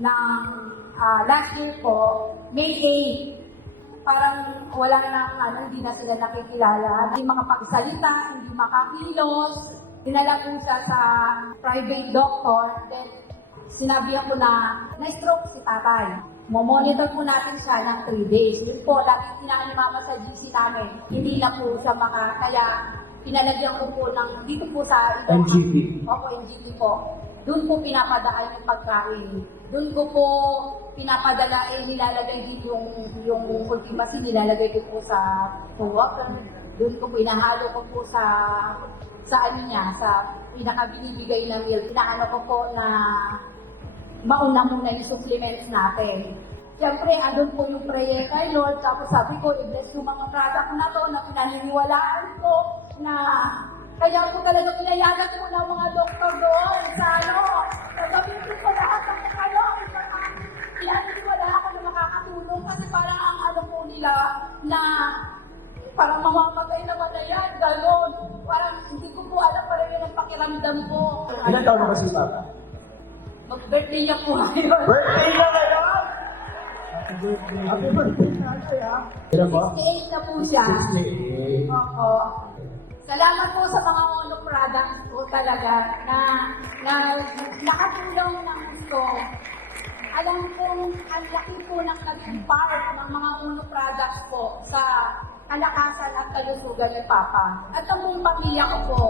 ng last year po, May 8, parang wala na, hindi na sila nakikilala, hindi makapagsalita, hindi makakilos. Dinala po siya sa private doctor, then sinabihan ko na na-stroke si tatay. Monitor po natin siya ng 3 days. Yun po, lagi mama sa GC namin. Hindi na po siya kaya pinalagyan ko po ng, dito po sa NGT. Opo, NGT po. Doon po pinapadaan yung pagkain. Doon ko po pinapadala, nilalagay dito yung ultimasi, nilalagay ko po sa tuwak. Doon ko po, inahalo ko po sa ano niya, sa pinakabinibigay na meal. Inaano ko po na mauna muna yung supplements natin. Siyempre, andun po yung prayer kay Lord, tapos sabi ko, i-bless yung mga product na to na pinaniniwalaan ko na kaya po talaga pinayagan ko ng mga doktor doon sa sasabihin ko lahat ng kayo, pinaniniwala ako na makakatulong kasi parang ang po nila na parang mamamatay naman na yan, gano'n. Parang hindi ko po alam parang yun ang pakiramdam ko. Ilan taon na ba si Papa? Mag-birthday niya po ngayon. Birthday na ngayon! Happy birthday nanay ha! Ilan po? 68 na po siya. 68. Oo. Salamat po sa mga Uno products po talaga na nakatulong ng gusto. Alam kong ang laki po ng naging part ng mga Uno products po sa kalakasan at kalusugan ni Papa. At ang buong pamilya ko po.